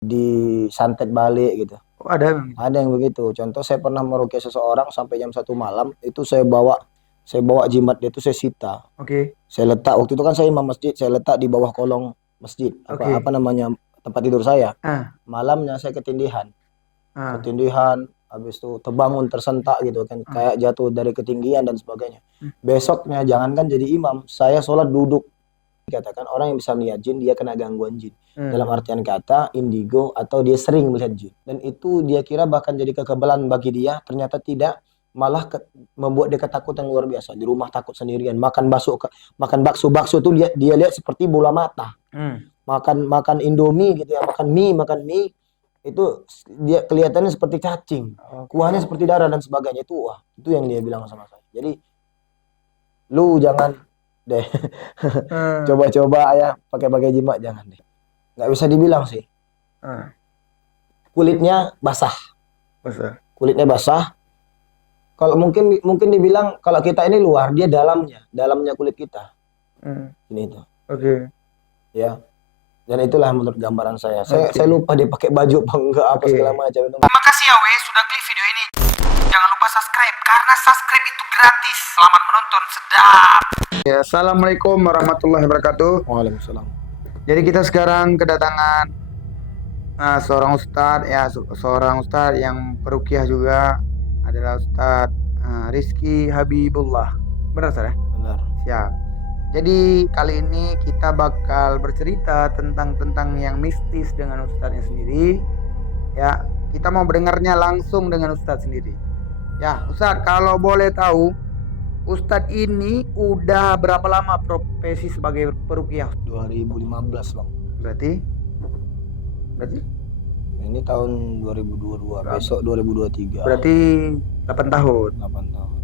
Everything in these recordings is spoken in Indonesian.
disantet balik gitu. Oh, ada memang gitu. Ada yang begitu. Contoh saya pernah meruqyah seseorang sampai jam 1 malam, itu saya bawa jimat dia itu saya sita. Oke. Saya letak waktu itu kan saya imam masjid, saya letak di bawah kolong masjid, apa Oke. namanya tempat tidur saya. Ah, Malamnya saya ketindihan. ah, Ketindihan, habis itu terbangun tersentak gitu kan, ah. kayak jatuh dari ketinggian dan sebagainya. Hmm. Besoknya jangankan jadi imam, saya sholat duduk. Dikatakan orang yang bisa melihat jin dia kena gangguan jin. Dalam artian kata indigo atau dia sering melihat jin. Dan itu dia kira bahkan jadi kekebalan bagi dia, ternyata tidak, malah membuat dia ketakutan luar biasa. Di rumah takut sendirian, makan bakso tuh dia lihat seperti bola mata. Makan Indomie gitu ya, makan mie itu dia kelihatannya seperti cacing, kuahnya seperti darah dan sebagainya. Itu itu yang dia bilang sama saya. Jadi lu jangan deh coba-coba ya pakai jimat, jangan deh. Nggak bisa dibilang sih. Kulitnya basah. Kulitnya basah. Kalau mungkin dibilang kalau kita ini luar, dia dalamnya kulit kita. Ini itu. Oke. Ya. Dan itulah menurut gambaran saya. Saya lupa dia pakai baju apa enggak, apa segala macam itu. Terima kasih ya weh sudah klik video ini. Jangan lupa subscribe karena subscribe itu gratis. Selamat menonton, sedap. Ya, assalamualaikum warahmatullahi wabarakatuh. Waalaikumsalam. Jadi kita sekarang kedatangan seorang ustadz ya, seorang ustadz yang peruqyah juga, adalah Ustadz Rizky Habibullah. Benar Ustadz ya? Benar. Siap. Jadi kali ini kita bakal bercerita tentang yang mistis dengan ustadznya sendiri. Ya, kita mau mendengarnya langsung dengan ustadz sendiri. Ya, Ustadz, kalau boleh tahu, ustadz ini udah berapa lama profesi sebagai peruqyah? 2015, Bang. Berarti ini tahun 2022, besok 2023. Berarti 8 tahun. 8 tahun.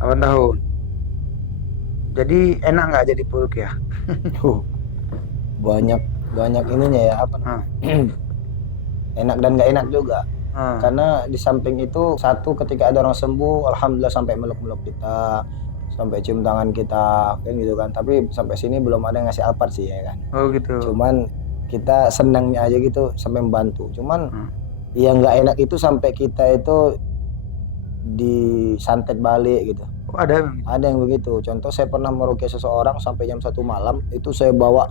8 tahun. Jadi enak nggak jadi peruqyah? Banyak ininya ya, apa enak dan nggak enak juga. Karena di samping itu, satu, ketika ada orang sembuh, alhamdulillah sampai meluk-meluk kita, sampai cium tangan kita, kan gitu kan. Tapi sampai sini belum ada yang ngasih alpat sih ya kan. Oh gitu. Cuman kita senangnya aja gitu sampai membantu. Cuman yang nggak enak itu sampai kita itu disantet balik gitu. Oh, ada memang gitu. Ada yang begitu. Contoh saya pernah meruqyah seseorang sampai jam 1 malam, itu saya bawa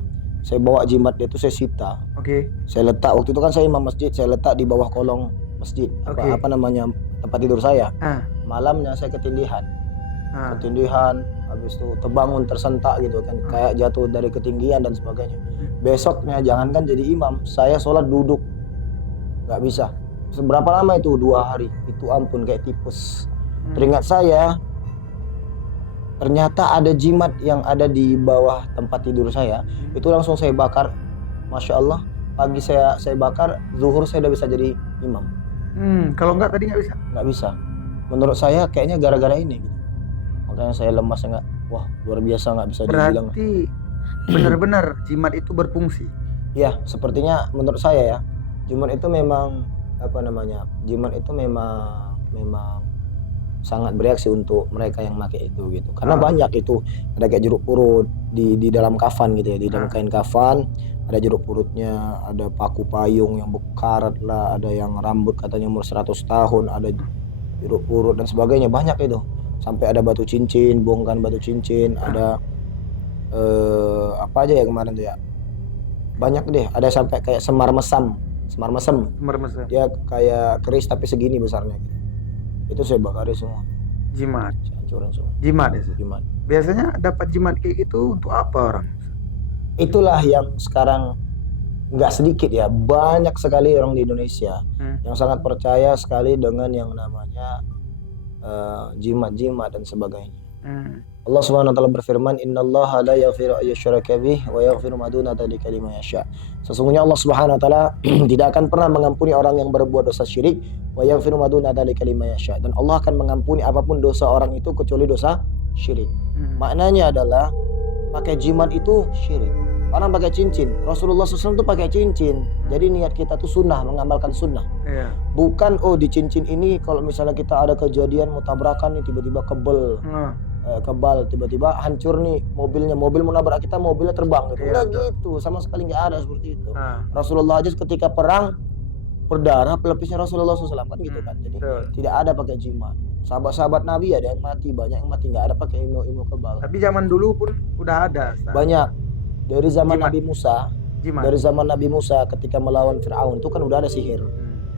jimat dia itu saya sita. Oke. Saya letak waktu itu kan saya imam masjid, saya letak di bawah kolong masjid, apa namanya tempat tidur saya. Malamnya saya ketindihan. Habis itu terbangun tersentak gitu kan, kayak jatuh dari ketinggian dan sebagainya. Besoknya jangankan jadi imam, saya sholat duduk, nggak bisa. Seberapa lama itu? 2 hari. Itu ampun kayak tipes. Teringat saya, ternyata ada jimat yang ada di bawah tempat tidur saya. Itu langsung saya bakar. Masya Allah, pagi saya bakar, zuhur saya udah bisa jadi imam. Kalau enggak tadi nggak bisa? Nggak bisa. Menurut saya kayaknya gara-gara ini gitu. Makanya saya lemas, nggak, wah luar biasa, nggak bisa dibilang. Berarti benar-benar jimat itu berfungsi. Ya, sepertinya menurut saya ya, jimat itu memang jimat itu memang sangat bereaksi untuk mereka yang pakai itu gitu. Karena banyak itu, ada kayak jeruk purut di dalam kafan gitu ya, di dalam kain kafan ada jeruk purutnya, ada paku payung yang berkarat lah, ada yang rambut katanya umur 100 tahun, ada jeruk purut dan sebagainya, banyak itu. Sampai ada batu cincin, bongkahan batu cincin, ada apa aja ya kemarin tuh ya, banyak deh. Ada sampai kayak semar mesem. Dia kayak keris tapi segini besarnya gitu. Itu saya bakari semua. Jimat. Saya hancurin semua. Jimat ya? Jimat. Biasanya dapat jimat kayak gitu untuk apa orang? Itulah yang sekarang nggak sedikit ya, banyak sekali orang di Indonesia yang sangat percaya sekali dengan yang namanya jimat-jimat dan sebagainya. Allah Subhanahu wa taala berfirman, "Innallaha la yaghfiru an yushraka bihi wa yaghfiru ma duna dzalika liman yasha." Sesungguhnya Allah Subhanahu wa taala tidak akan pernah mengampuni orang yang berbuat dosa syirik, wa yaghfiru ma duna dzalika liman yasha, dan Allah akan mengampuni apapun dosa orang itu kecuali dosa syirik. Maknanya adalah pakai jimat itu syirik. Orang pakai cincin, Rasulullah SAW tuh pakai cincin. Jadi niat kita tuh sunnah, mengamalkan sunnah. Bukan di cincin ini kalau misalnya kita ada kejadian mau tabrakan nih, tiba-tiba kebal, tiba-tiba hancur nih mobil mau nabrak kita, mobilnya terbang gitu. Enggak gitu, sama sekali nggak ada seperti itu. Rasulullah aja ketika perang berdarah pelepisnya Rasulullah SAW kan gitu kan. Jadi Betul. tidak ada pakai jimat. Sahabat-sahabat Nabi ada yang mati, banyak yang mati, nggak ada pakai ilmu kebal. Tapi zaman dulu pun udah ada Ustaz. Banyak dari zaman Jimat. Nabi Musa, Jimat. dari zaman Nabi Musa ketika melawan Fir'aun itu kan udah ada sihir.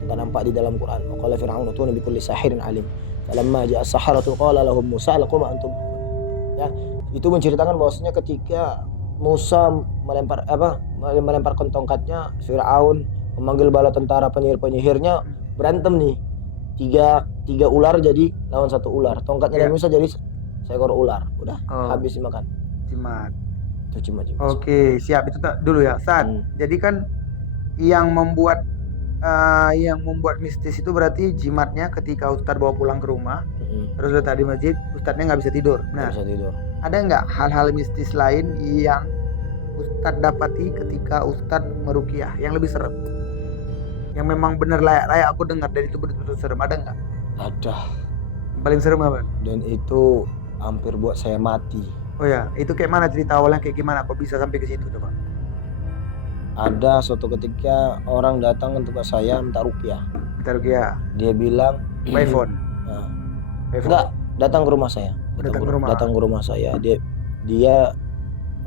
Kita nampak di dalam Quran. Qala Fir'aun tu bi kulli sahirin alim. Falamma ja'a as-saharatu qala lahum Musa alqum antum. Ya, itu menceritakan bahwasanya ketika Musa melemparkan tongkatnya, Fir'aun memanggil bala tentara penyihir-penyihirnya, berantem nih. Tiga ular jadi lawan satu ular. Tongkatnya Nabi Musa jadi seekor ular. Udah habis dimakan. Jimat. Itu jimat. Oke, siap. Itu dulu ya, Ustaz. Jadi kan yang membuat mistis itu berarti jimatnya ketika Ustadz bawa pulang ke rumah, terus letak di masjid, Ustadznya nggak bisa tidur. Nah, Nggak bisa tidur. ada nggak hal-hal mistis lain yang Ustadz dapati ketika Ustadz meruqyah yang lebih serem? Yang memang bener layak aku dengar dan itu betul-betul serem, ada nggak? Ada. Yang paling serem apa? Dan itu hampir buat saya mati. Oh ya, itu kayak mana cerita awalnya, kayak gimana kok bisa sampai ke situ coba? Ada suatu ketika orang datang ke tempat saya minta ruqyah. Kita ruqyah. Dia bilang By phone. Nah, By phone. enggak, datang ke rumah saya. Datang ke rumah saya. Dia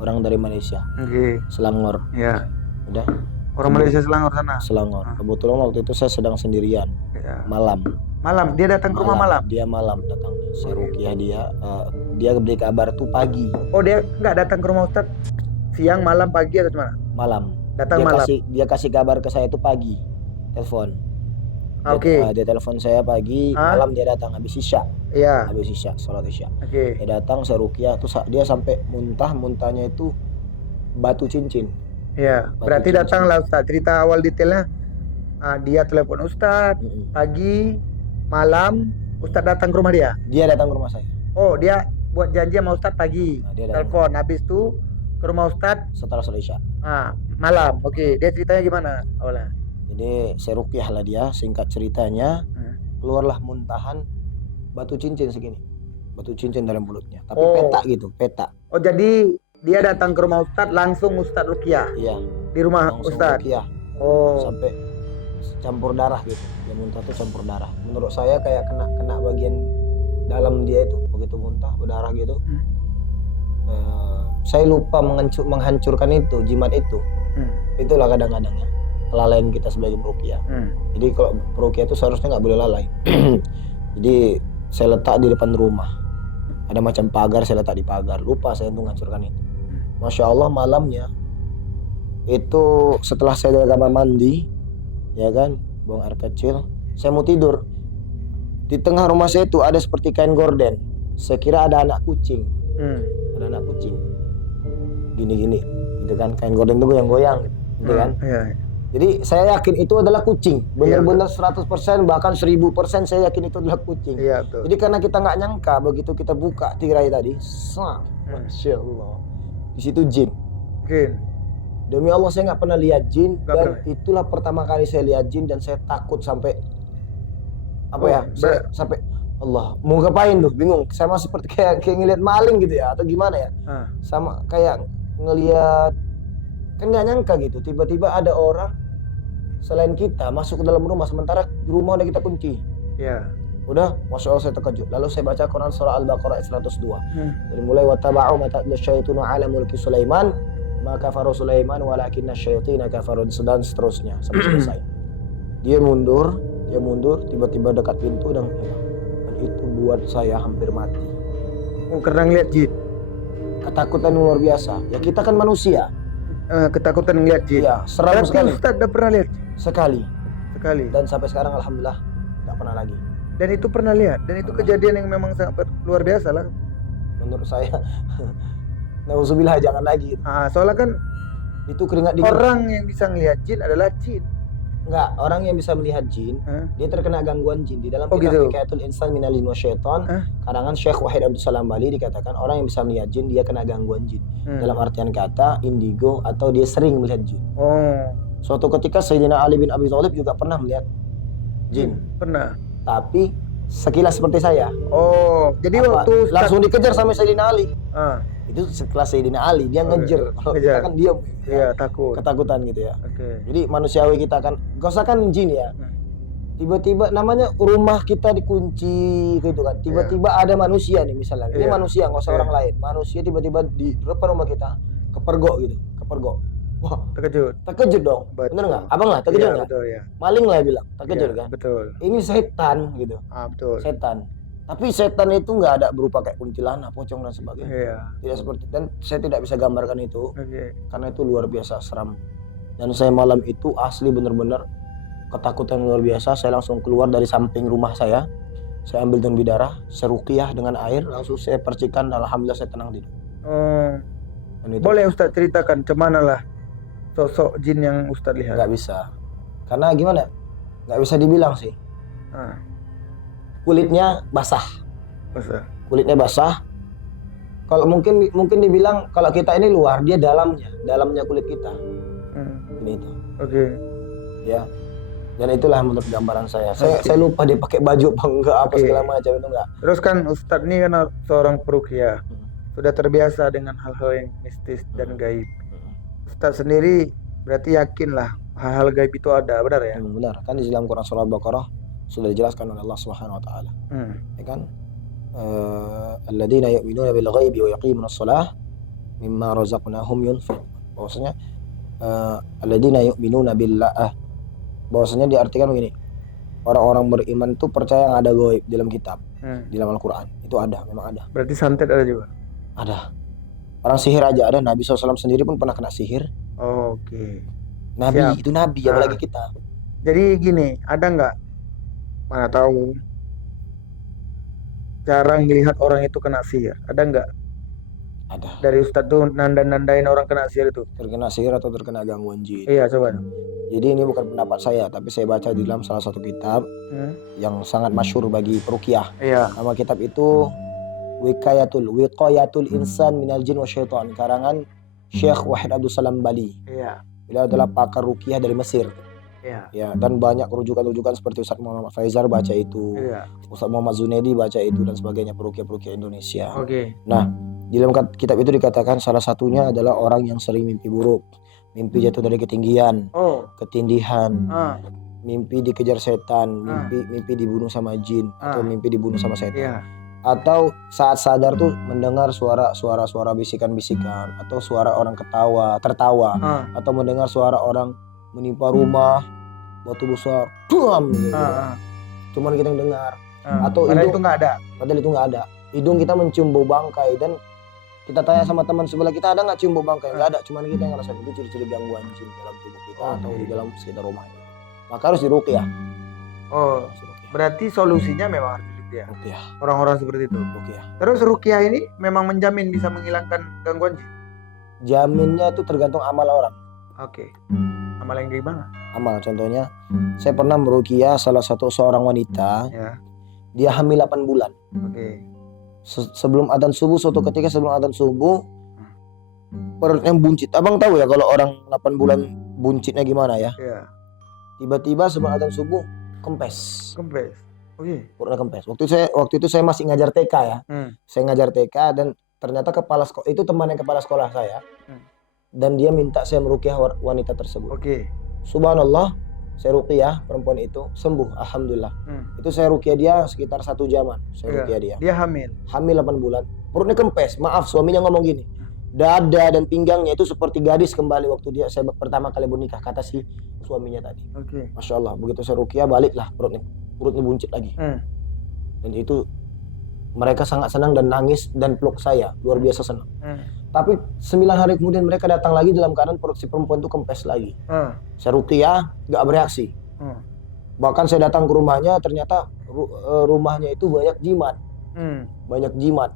orang dari Malaysia, Oke. Selangor. Ya. Udah, Orang Malaysia Selangor sana. Selangor. Kebetulan waktu itu saya sedang sendirian, Ya. malam. Malam dia datang ke rumah malam. Dia malam datang. Saya ruqyah dia beri kabar tuh pagi. Oh, dia nggak datang ke rumah Ustadz siang, malam, pagi atau gimana? Malam. Datang malam. Dia kasih kabar ke saya itu pagi. Telepon. Oke. Dia telepon saya pagi, malam dia datang habis isya. Iya. Habis isya, sholat isya. Oke. Dia datang, saya ruqyah, terus dia sampai muntahnya itu batu cincin. Iya. Batu Berarti cincin. datanglah Ustadz. Cerita awal detailnya, dia telepon Ustadz pagi, malam, Ustadz datang ke rumah dia. Dia datang ke rumah saya. Oh, dia buat janji sama Ustadz pagi. Nah, dia datang Telepon, habis itu ke rumah Ustadz setelah sholat isya. malam. Oke. Dia ceritanya gimana awalnya? Jadi saya ruqyah lah dia, singkat ceritanya, keluarlah muntahan batu cincin segini. Batu cincin dalam mulutnya. Tapi peta. Oh, jadi dia datang ke rumah Ustadz, langsung Ustadz ruqyah Iya. di rumah Langsung Ustadz. ruqyah. Oh. Sampai campur darah gitu. Dia muntah tuh campur darah. Menurut saya kayak kena bagian dalam dia itu. Begitu muntah berdarah gitu. Saya lupa menghancurkan itu, jimat itu. Itulah kadang-kadang ya kelalaian kita sebagai peruqyah. Jadi kalau peruqyah itu seharusnya nggak boleh lalai. Jadi saya letak di depan rumah. Ada macam pagar, saya letak di pagar. Lupa saya untuk menghancurkan itu. Masya Allah, malamnya itu setelah saya dari kamar mandi, ya kan, buang air kecil, saya mau tidur. Di tengah rumah saya itu ada seperti kain gorden. Saya kira ada anak kucing. Ada anak kucing. Gini-gini, gitu kan, kain gorden itu goyang-goyang, gitu kan. Iya. Jadi saya yakin itu adalah kucing, benar-benar 100%, bahkan 1000% saya yakin itu adalah kucing. Iya, betul. Jadi karena kita nggak nyangka, begitu kita buka tirai tadi, Masya Allah, di situ jin. Oke. Demi Allah saya nggak pernah lihat jin, Nggak dan pernah. itulah pertama kali saya lihat jin dan saya takut sampai sampai Allah mau ngapain tuh, bingung. Saya masih seperti kayak ngelihat maling gitu ya, atau gimana ya? Sama kayak ngelihat, kan nggak nyangka gitu, tiba-tiba ada orang selain kita masuk ke dalam rumah, sementara rumah udah kita kunci. Iya. Udah, Masya Allah saya terkejut. Lalu saya baca Quran surah Al-Baqarah ayat 102. Dari mulai wattaba'u ma tatlu syaitanu ala mulki Sulaiman ma kafaru Sulaiman walakinna syayatina kafaru, dan seterusnya sampai selesai. Dia mundur, tiba-tiba dekat pintu dan itu buat saya hampir mati. Oh, karena ngeliat jin. Ketakutan luar biasa. Ya kita kan manusia. Ketakutan ngeliat jin. Iya, seram Berarti sekali. Ustadz udah pernah lihat Sekali. dan Sampai sekarang alhamdulillah nggak pernah lagi. itu pernah lihat, dan itu kejadian yang memang sangat luar biasa lah. Menurut saya, nauzubillah, jangan lagi. Soalnya kan Itu keringat dingin. orang yang bisa ngelihat jin adalah jin. Enggak, orang yang bisa melihat jin, dia terkena gangguan jin. Di dalam Oh, kitab gitu. Hikayatul Insan minal Jin Wasyaitan, karangan Syekh Wahid Abdul Salam Bali, dikatakan orang yang bisa melihat jin dia kena gangguan jin. Dalam artian kata indigo, atau dia sering melihat jin. Suatu ketika Sayyidina Ali bin Abi Thalib juga pernah melihat jin. Pernah. Tapi sekilas seperti saya. Jadi waktu Ustadz, langsung dikejar sama Sayyidina Ali. Itu setelah Sayyidina Ali dia Oke. ngejer. Kalau Ngejar. kita kan diam, Iya, takut. ketakutan gitu ya. Oke. Jadi manusiawi kita kan, gak usah kan jin ya. Tiba-tiba namanya rumah kita dikunci gitu kan. Tiba-tiba ada manusia nih misalnya. Ini Iya. manusia, nggak usah Iya. orang lain. Manusia tiba-tiba di depan rumah kita kepergok gitu, kepergok. Wah, Terkejut. terkejut dong. Betul. Bener nggak? Abang lah terkejut Iya, nggak? betul ya. Maling lah bilang, terkejut Iya, kan? betul. Ini setan gitu, Betul. setan. Tapi setan itu nggak ada berupa kayak kuntilanak, pocong dan sebagainya. Iya. Tidak seperti, dan saya tidak bisa gambarkan itu Oke. karena itu luar biasa seram. Dan saya malam itu asli bener-bener ketakutan luar biasa. Saya langsung keluar dari samping rumah saya ambil daun bidara, saya ruqyah dengan air, langsung saya percikan, alhamdulillah saya tenang tidur. Dan itu Boleh Ustaz ceritakan cemana lah sosok jin yang Ustaz lihat? nggak bisa, karena gimana? Nggak bisa dibilang sih. Ah, Kulitnya basah, masa? kulitnya basah. Kalau mungkin dibilang kalau kita ini luar, dia dalamnya kulit kita. Ini itu. Oke. Ya, dan itulah menurut gambaran saya. Saya lupa dia pakai baju apa enggak, apa Oke. segala macam itu enggak. Terus kan Ustadz ini kan seorang peruqyah, sudah terbiasa dengan hal-hal yang mistis dan gaib. Ustadz sendiri berarti yakin lah hal-hal gaib itu ada, benar ya? Memang benar kan di dalam Quran surah Al-Baqarah sudah dijelaskan oleh Allah Subhanahu wa taala, ya kan? Alladzina yu'minuna bil ghaibi wa yuqimunas shalah mimma razaqnahum yunfiqun. Bahwasanya alladzina yu'minuna billah, bahwasanya diartikan begini. Orang-orang beriman itu percaya yang ada gaib di dalam kitab, di dalam Al-Qur'an. Itu ada, memang ada. Berarti santet ada juga? Ada. Orang sihir aja ada. Nabi SAW sendiri pun pernah kena sihir. Oke. Nabi, Siap. itu nabi, apalagi kita. Jadi gini, ada nggak? Mana tahu. Jarang dilihat orang itu kena sihir. Ada nggak? Ada. Dari Ustadz tuh nandain orang kena sihir itu? Terkena sihir atau terkena gangguan jin. Iya, coba. Jadi ini bukan pendapat saya, tapi saya baca di dalam salah satu kitab yang sangat masyhur bagi peruqyah. Iya. Nama kitab itu Wiqayatul Insan Minal Jin wa Syaitan, karangan Syekh Wahid Abdul Salam Bali. Iya. Beliau adalah pakar ruqyah dari Mesir. Iya. Ya, dan banyak rujukan-rujukan seperti Ustaz Muhammad Faizal baca itu, Iya. Ustaz Muhammad Zunaidi baca itu dan sebagainya, peruqyah-peruqyah Indonesia. Oke. Nah, di dalam kitab itu dikatakan salah satunya adalah orang yang sering mimpi buruk, mimpi jatuh dari ketinggian, Oh. ketindihan, Ah. mimpi dikejar setan, mimpi dibunuh sama jin, atau mimpi dibunuh sama setan. Iya. Atau saat sadar tuh mendengar suara bisikan-bisikan, atau suara orang tertawa, Ah. atau mendengar suara orang menimpa rumah, batu besar, duam gitu. Ah. Cuman kita yang dengar. Ah. Atau Padahal hidung- itu nggak ada. Padahal itu nggak ada. Hidung kita mencium bau bangkai, dan kita tanya sama teman sebelah kita, ada nggak cium bau bangkai? Nggak ada. Cuman kita yang ngerasain itu ciri-ciri gangguan jin dalam tubuh kita atau di dalam sekitar rumah ini. Maka harus diruqyah. Oh. Harus diruqyah. Berarti solusinya memang harus ruqyah. Ruqyah. Orang-orang seperti itu. Ruqyah. Terus ruqyah ini memang menjamin bisa menghilangkan gangguan jin. Jaminnya itu tergantung amal orang. Oke. Amal yang gimana? Amal contohnya, saya pernah meruqyah salah satu seorang wanita, Ya. dia hamil 8 bulan. Oke. Sebelum adzan subuh, suatu ketika sebelum adzan subuh, perutnya buncit. Abang tahu ya kalau orang 8 bulan buncitnya gimana ya? Ya. Tiba-tiba sebelum adzan subuh kempes. Kempes. Oke. Perutnya kempes. Waktu itu saya masih ngajar TK ya. Saya ngajar TK dan ternyata kepala sekolah itu teman yang kepala sekolah saya. Dan dia minta saya meruqyah wanita tersebut. Oke. Subhanallah, saya ruqyah perempuan itu sembuh, alhamdulillah. Itu saya ruqyah dia sekitar 1 jaman. Saya Iya. ruqyah dia. Dia hamil. Hamil 8 bulan. Perutnya kempes. Maaf, suaminya ngomong gini. Dada dan pinggangnya itu seperti gadis kembali waktu saya pertama kali menikah, kata si suaminya tadi. Oke. Masya Allah, begitu saya ruqyah baliklah perutnya buncit lagi. Dan itu mereka sangat senang dan nangis dan peluk saya, luar biasa senang. Tapi 9 hari kemudian mereka datang lagi dalam keadaan perut si perempuan itu kempes lagi. Saya ruqyah, gak bereaksi. Bahkan saya datang ke rumahnya, ternyata rumahnya itu banyak jimat. Banyak jimat.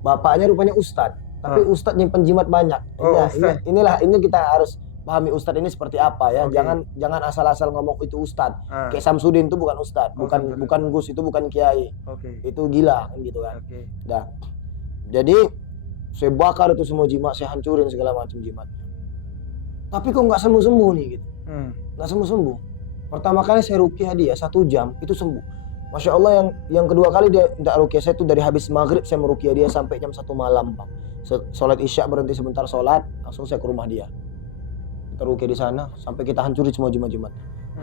Bapaknya rupanya ustadz, tapi ustadz nyimpen jimat banyak. Ustadz. Ini kita harus pahami ustadz ini seperti apa ya. Oke. Jangan asal-asal ngomong itu ustadz. Ah. Kayak Samsudin itu bukan ustadz, Oh, bukan Samsudin. bukan Gus, itu bukan kiai. Oke. Itu gila kan gitu kan. Oke. Dah. Jadi saya bakar itu semua jimat, saya hancurin segala macam jimatnya. Tapi kok nggak sembuh-sembuh nih gitu. Nggak sembuh-sembuh. Pertama kali saya ruqyah dia 1 jam itu sembuh. Masya Allah yang kedua kali dia minta ruqyah saya tuh dari habis maghrib saya meruqyah dia sampai jam 1 malam Bang. Sholat isya berhenti sebentar sholat, langsung saya ke rumah dia. Kita ruqyah di sana sampai kita hancuri semua jimat-jimat.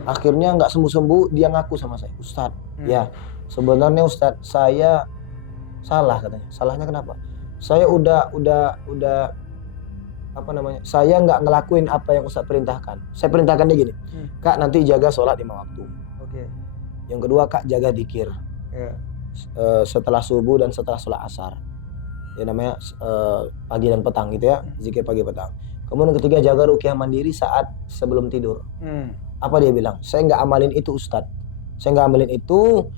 Akhirnya nggak sembuh-sembuh, dia ngaku sama saya, Ustadz, ya sebenarnya Ustadz saya salah katanya. Salahnya kenapa? Saya udah apa namanya? Saya nggak ngelakuin apa yang Ustadz perintahkan. Saya perintahkan dia gini, Kak nanti jaga sholat 5 waktu. Oke. Yang kedua Kak jaga dzikir. Ya. Setelah subuh dan setelah sholat asar. Ya namanya pagi dan petang gitu ya, zikir pagi petang. Kemudian ketiga jaga ruqyah mandiri saat sebelum tidur. Apa dia bilang? Saya nggak amalin itu Ustadz. Saya nggak amalin itu,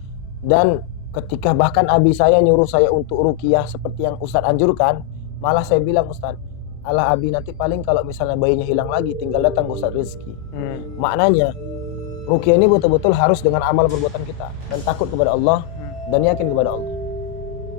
dan ketika bahkan abi saya nyuruh saya untuk ruqyah seperti yang Ustadz anjurkan, malah saya bilang Ustadz, alah abi nanti paling kalau misalnya bayinya hilang lagi tinggal datang ke Ustadz Rizki. Maknanya ruqyah ini betul-betul harus dengan amal perbuatan kita dan takut kepada Allah dan yakin kepada Allah.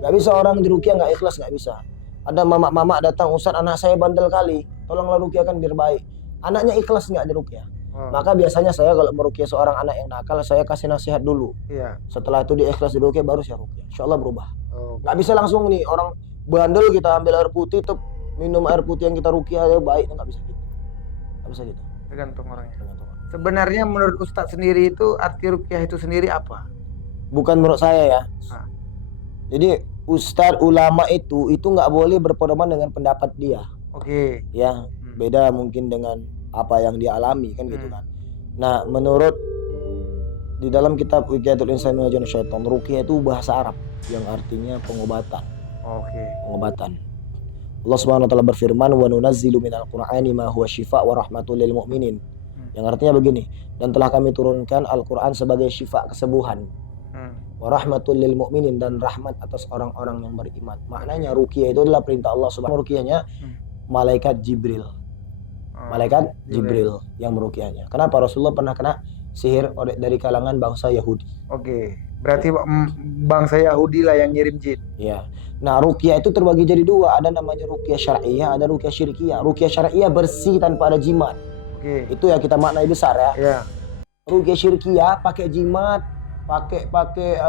Gak bisa orang di ruqyah nggak ikhlas, nggak bisa. Ada mama-mama datang, Ustadz anak saya bandel kali, tolonglah ruqyah kan biar baik. Anaknya ikhlas nggak di ruqyah. Maka biasanya saya kalau meruqyah seorang anak yang nakal, saya kasih nasihat dulu. Iya. Setelah itu dia ikhlas di ruqyah baru saya ruqyah. Insya Allah berubah. Oh. Nggak bisa langsung nih orang bandel kita ambil air putih, tuh minum air putih yang kita ruqyah ya baik, nggak bisa gitu. Nggak bisa gitu. Tergantung orangnya. Tergantung. Sebenarnya menurut Ustadz sendiri itu arti ruqyah itu sendiri apa? Bukan menurut saya ya. Jadi ustadz ulama itu nggak boleh berpedoman dengan pendapat dia. Oke. Ya, beda mungkin dengan apa yang dia alami kan gitu kan. Nah, menurut di dalam kitab Wiqiyatul Insan min Syaitan, ruqyah itu bahasa Arab yang artinya pengobatan. Oke. Pengobatan. Allah Subhanahu wa taala berfirman, "Wa nunazzilu minal Qur'ani ma huwa syifaa wa rahmatul lil mu'minin." Yang artinya begini, dan telah kami turunkan Al-Qur'an sebagai syifa kesembuhan. Wa rahmatul lil mu'minin, dan rahmat atas orang-orang yang beriman. Maknanya ruqyah itu adalah perintah Allah Subhanahu wa taala. Ruqyahnya malaikat Jibril. Malaikat Jibril yang meruqyahnya. Kenapa Rasulullah pernah kena sihir dari kalangan bangsa Yahudi? Oke. Berarti bangsa Yahudi lah yang ngirim jin. Ya. Nah, ruqyah itu terbagi jadi dua. Ada namanya ruqyah syar'iyyah, ada ruqyah syirkiyah. Ruqyah syar'iyyah bersih tanpa ada jimat. Oke. Itu ya kita maknai besar ya. Ya. Ruqyah syirkiyah pakai jimat, pakai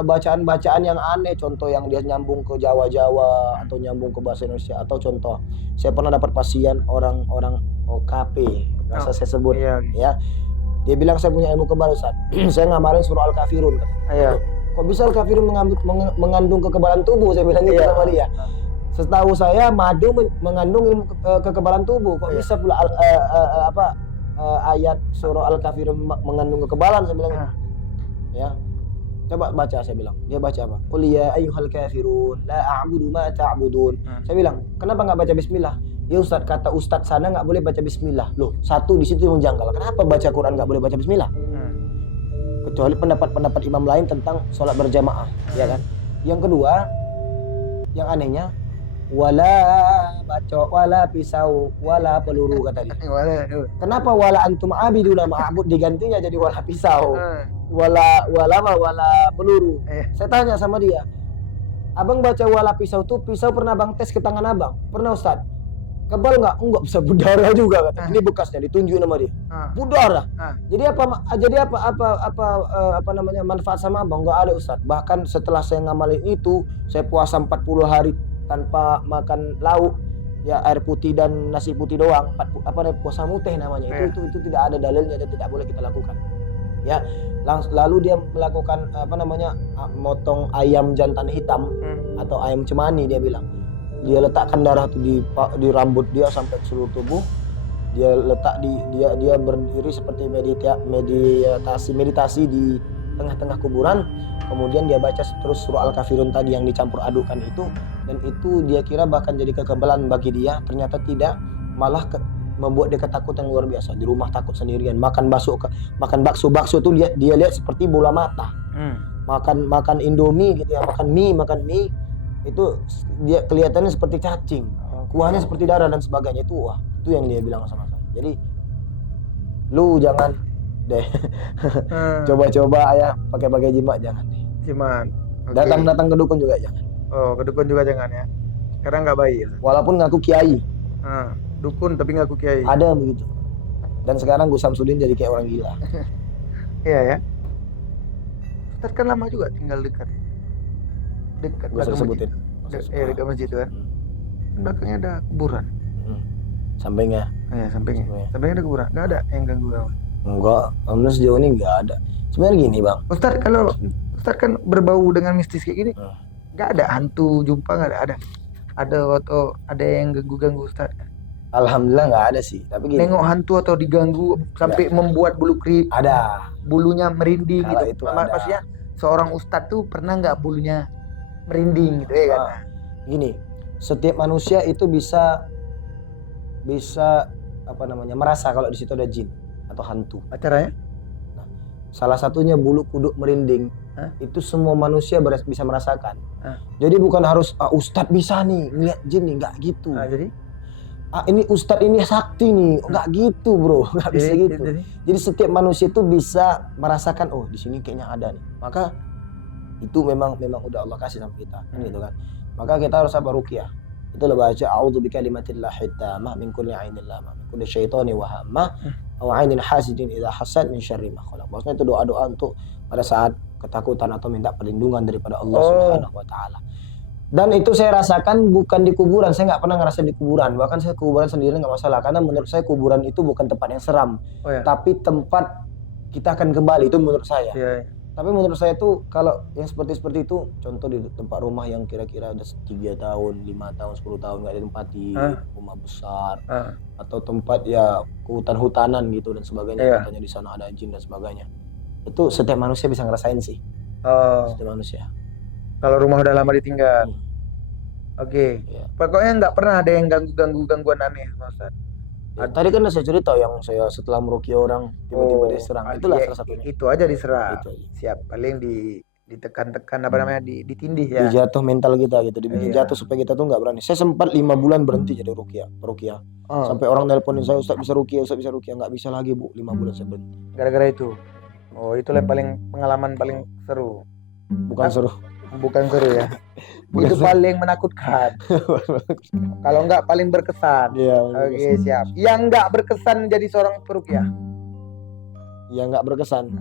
bacaan-bacaan yang aneh, contoh yang dia nyambung ke Jawa-Jawa atau nyambung ke bahasa Indonesia, atau contoh saya pernah dapat pasien orang OKP, nggak usah saya sebut, Iya. ya. Dia bilang saya punya ilmu kebal Ustaz. Saya ngamalin surah Al-Kafirun kan. Iya. Kok bisa Al-Kafirun mengandung kekebalan tubuh? Saya bilang gitu sama dia. Setahu saya madu mengandung ilmu kekebalan tubuh. Kok bisa pula ayat surah Al-Kafirun mengandung kekebalan? Saya bilang gitu. Ya. Coba baca, saya bilang. Dia baca apa? Qul ya ayyuhal kafirun la a'budu ma ta'budun. Saya bilang, kenapa nggak baca bismillah? Ya Ustaz, kata Ustaz sana nggak boleh baca bismillah. Loh, satu di situ yang janggal. Kenapa baca Quran nggak boleh baca bismillah? Kecuali pendapat-pendapat imam lain tentang sholat berjamaah, ya kan? Yang kedua, yang anehnya, wala bacok, wala pisau, wala peluru, kata dia. Kenapa wala antum abiduna ma'abud digantinya jadi wala pisau? Wala peluru. Saya tanya sama dia, abang baca wala pisau tuh, pisau pernah abang tes ke tangan abang? Pernah Ustaz? Kebal nggak? Enggak, bisa berdarah juga kata. Ini bekasnya ditunjuk nama dia. Berdarah. Jadi apa namanya manfaat sama abang? Nggak ada Ustaz. Bahkan setelah saya ngamalin itu, saya puasa 40 hari tanpa makan lauk, ya air putih dan nasi putih doang. Puasa muteh namanya. Itu tidak ada dalilnya dan tidak boleh kita lakukan. Ya, lalu dia melakukan motong ayam jantan hitam atau ayam cemani, dia bilang. Dia letakkan darah itu di rambut dia sampai ke seluruh tubuh. Dia letak dia berdiri seperti meditasi di tengah-tengah kuburan. Kemudian dia baca terus surah Al-Kafirun tadi yang dicampur adukan itu, dan itu dia kira bahkan jadi kekebalan bagi dia. Ternyata tidak, malah membuat dia ketakutan luar biasa. Di rumah takut sendirian, makan bakso tuh dia lihat seperti bola mata. Makan Indomie gitu ya, makan mie itu dia kelihatannya seperti cacing, kuahnya seperti darah dan sebagainya. Itu yang dia bilang sama saya. Jadi lu jangan deh coba-coba ya pakai jimat, jangan deh. Jimat. Datang ke dukun juga jangan. Oh, ke dukun juga jangan ya. Karena nggak baik. Walaupun ngaku kiai. Dukun tapi ngaku kiai. Ada begitu. Dan sekarang Gus Samsudin jadi kayak orang gila. Iya ya. Ustaz kan lama juga tinggal dekat Gak usah belakang disebutin. masjid. Dekat masjid itu kan. Belakangnya ada kuburan. Sampingnya. Ya, sampingnya. Sampingnya. Sampingnya ada kuburan. Enggak ada yang ganggu kamu. Enggak, alhamdulillah sejauh ini enggak ada. Sebenarnya gini bang, Ustaz, kalau Ustaz kan berbau dengan mistis kayak gini, Hmm. nggak ada hantu jumpa, nggak ada. Ada atau ada yang ganggu Ustaz? alhamdulillah nggak ada sih. Tapi gini, Nengok hantu atau diganggu sampai membuat bulunya merinding Kalau gitu. itu ada. Maksudnya seorang Ustaz tuh pernah nggak bulunya merinding gitu ya kan? Gini, setiap manusia itu bisa merasa kalau di situ ada jin atau hantu. Acaranya? Salah satunya bulu kuduk merinding. Hah? Itu semua manusia bisa merasakan. Hah? Jadi bukan harus Ustadz bisa nih ngeliat jin nih, nggak gitu. Jadi? Ini Ustadz ini sakti nih, nggak gitu bro, nggak bisa gitu. Jadi setiap manusia itu bisa merasakan, oh di sini kayaknya ada nih. Maka itu memang udah Allah kasih sama kita, gitu kan. Maka kita harus ruqyah. Itu lo baca a'udzu bikalimatillahi tammah min kulli 'ainil lamah, min kulli syaitani wa hammah, aw 'ainil hasidin idza hasad min syarri ma khalaq. Maksudnya itu doa-doa untuk pada saat ketakutan atau minta perlindungan daripada Allah Subhanahu wa taala. Dan itu saya rasakan bukan di kuburan, saya nggak pernah ngerasain di kuburan. Bahkan saya kuburan sendiri nggak masalah, karena menurut saya kuburan itu bukan tempat yang seram, tapi tempat kita akan kembali, itu menurut saya. Tapi menurut saya tuh kalau yang seperti itu, contoh di tempat rumah yang kira-kira ada 3 tahun, 5 tahun, 10 tahun nggak ditempati, rumah besar, atau tempat ya hutan-hutanan gitu dan sebagainya, katanya di sana ada jin dan sebagainya. Itu setiap manusia bisa ngerasain sih. Setiap manusia. Kalau rumah udah lama ditinggal. Oke. Iya. Pokoknya nggak pernah ada yang gangguan aneh, Ustaz. Ya, tadi kan udah saya cerita yang saya setelah meruqyah orang tiba-tiba diserang. Itulah salah satunya. Itu aja diserang. Itu aja. Siap, paling ditekan-tekan ditindih ya. Dijatuh mental kita gitu, dibikin jatuh supaya kita tuh nggak berani. Saya sempat 5 bulan berhenti jadi ruqyah. Sampai orang nelponin saya, Ustaz bisa ruqyah, nggak bisa lagi Bu, 5 bulan saya berhenti. Gara-gara itu. Oh, itu yang paling pengalaman paling seru. Bukan seru. Bukan seru ya. Itu paling menakutkan. Kalau enggak paling berkesan. Iya. Oke, siap. Yang enggak berkesan jadi seorang peruqyah. Yang nggak berkesan.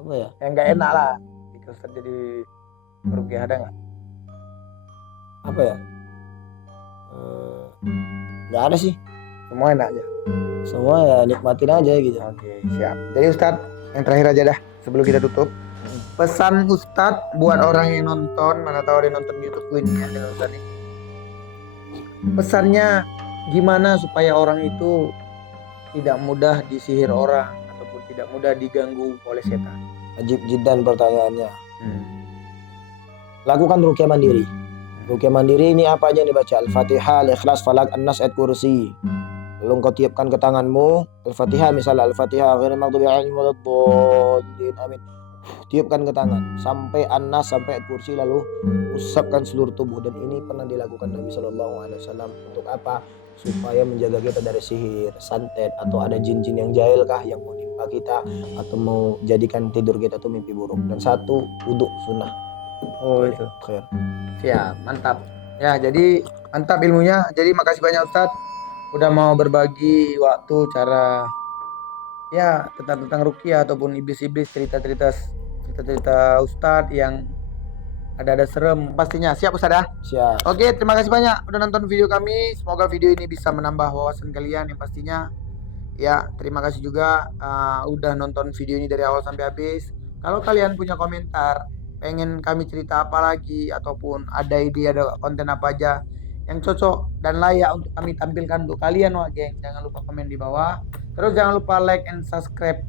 Apa ya? Yang enggak enak lah. Dikesan jadi peruqyah ada enggak? Apa ya? Nggak ada sih. Semua enak aja. Semua ya nikmatin aja gitu. Oke, siap. Jadi Ustadz, yang terakhir aja dah sebelum kita tutup. Pesan Ustadz buat orang yang nonton, mana tahu ada yang nonton YouTube ini ya dengan Ustadz ini. Pesannya gimana supaya orang itu tidak mudah disihir orang ataupun tidak mudah diganggu oleh setan? Ajib jiddan pertanyaannya. Lakukan ruqyah mandiri. Ruqyah mandiri ini apa aja yang dibaca? Al-Fatihah, Al-Ikhlas, Falaq, An-Nas, Ayat Kursi. Lalu engkau tiupkan ke tanganmu Al-Fatihah, misalnya Al-Fatihah ghairil maghdubi 'alaihim waladdallin, amin. Tiupkan ke tangan sampai An-Nas, sampai Ayat Kursi, lalu usapkan seluruh tubuh. Dan ini pernah dilakukan Nabi SAW. Untuk apa? Supaya menjaga kita dari sihir, santet, atau ada jin-jin yang jahil kah yang mau nimpa kita atau mau jadikan tidur kita tuh mimpi buruk. Dan satu, wudu sunnah. Oh itu. Khair. Siap, mantap. Ya, jadi mantap ilmunya. Jadi makasih banyak Ustadz udah mau berbagi waktu cara ya tentang ruqyah ataupun iblis-iblis, cerita-cerita Ustadz yang ada serem pastinya. Siap Ustadz ya? Siap. Oke, terima kasih banyak udah nonton video kami. Semoga video ini bisa menambah wawasan kalian yang pastinya. Ya, terima kasih juga udah nonton video ini dari awal sampai habis. Kalau kalian punya komentar, pengen kami cerita apa lagi ataupun ada ide, ada konten apa aja yang cocok dan layak untuk kami tampilkan untuk kalian, geng, jangan lupa komen di bawah. Terus jangan lupa like and subscribe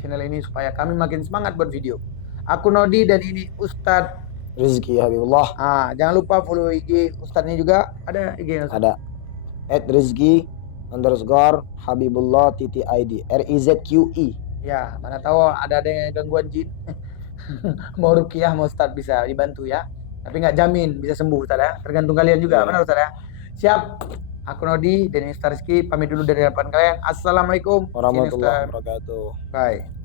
channel ini supaya kami makin semangat buat video. Aku Nodi dan ini Ustadz Rizky Habibullah. Jangan lupa follow IG Ustadznya juga. Ada IG Ustadz? Ada @rizky_habibullah_id RIZQE. Ya, mana tahu ada yang gangguan jin. Mau ruqyah, mau Ustadz bisa dibantu ya. Tapi nggak jamin bisa sembuh Ustadz ya. Tergantung kalian juga, benar Ustadz ya. Siap. Aku Nodi dan Ustadz Rizky pamit dulu dari hadapan kalian. Assalamualaikum Warahmatullahi wabarakatuh. Bye.